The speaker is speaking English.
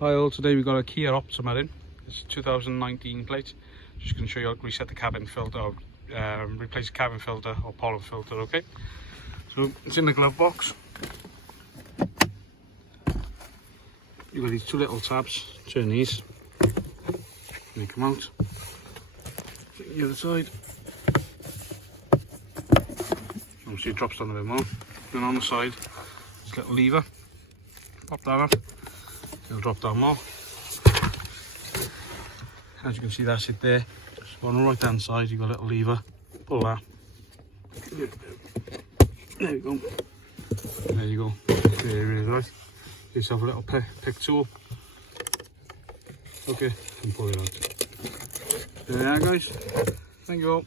Hi all, today we've got a Kia Optima in. It's a 2019 plate. Just going to show you how to reset the cabin filter, or replace the cabin filter or pollen filter, okay? So it's in the glove box. You've got these two little tabs, turn these, make them out. Take the other side. Obviously it drops down a bit more. Then on the side, this little lever, pop that up. It'll drop down more. As you can see, that's it there. So on the right hand side you've got a little lever, pull that. There you go. There you go. There it is, right? Give yourself a little pick tool. Okay, and pull it out. There you are, guys. Thank you all.